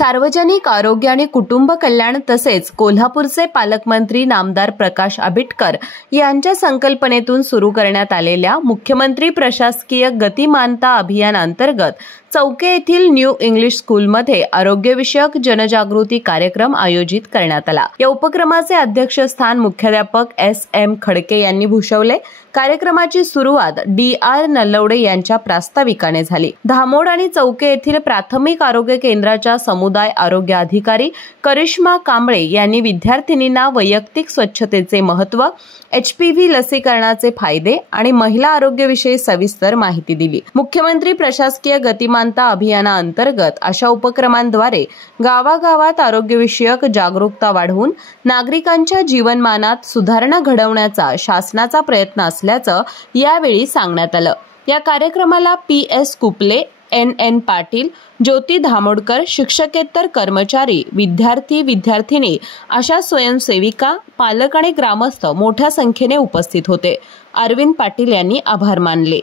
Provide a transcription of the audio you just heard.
सार्वजनिक आरोग्य आणि कुटुंब कल्याण तसेच कोल्हापूरचे पालकमंत्री नामदार प्रकाश आंबेडकर यांच्या संकल्पनेतून सुरू करण्यात आलेल्या मुख्यमंत्री प्रशासकीय गतिमानता अभियानांतर्गत चौके येथील न्यू इंग्लिश स्कूलमध्ये आरोग्यविषयक जनजागृती कार्यक्रम आयोजित करण्यात आला। या उपक्रमाचे अध्यक्षस्थान मुख्याध्यापक SM खडके यांनी भूषवले। कार्यक्रमाची सुरुवात DR नलवडे यांच्या प्रास्ताविकाने झाली। धामोड आणि चौके येथील प्राथमिक आरोग्य केंद्राच्या समुदाय आरोग्य अधिकारी करिश्मा कांबळे यांनी विद्यार्थिनींना वैयक्तिक स्वच्छतेचे महत्त्व, HPV लसीकरणाचे फायदे आणि महिला आरोग्याविषयी सविस्तर माहिती दिली। मुख्यमंत्री प्रशासकीय गतिमानता अभियानाअंतर्गत अशा उपक्रमांद्वारे गावागावात आरोग्यविषयक जागरूकता वाढवून नागरिकांच्या जीवनमानात सुधारणा घडवण्याचा शासनाचा प्रयत्न असल्याचं यावेळी सांगण्यात आलं। या कार्यक्रमाला PS कुपले, NN पाटील, ज्योती धामोडकर, शिक्षकेतर कर्मचारी, विद्यार्थी विद्यार्थिनी अशा स्वयंसेविका, पालक आणि ग्रामस्थ मोठ्या संख्येने उपस्थित होते। अरविंद पाटील यांनी आभार मानले।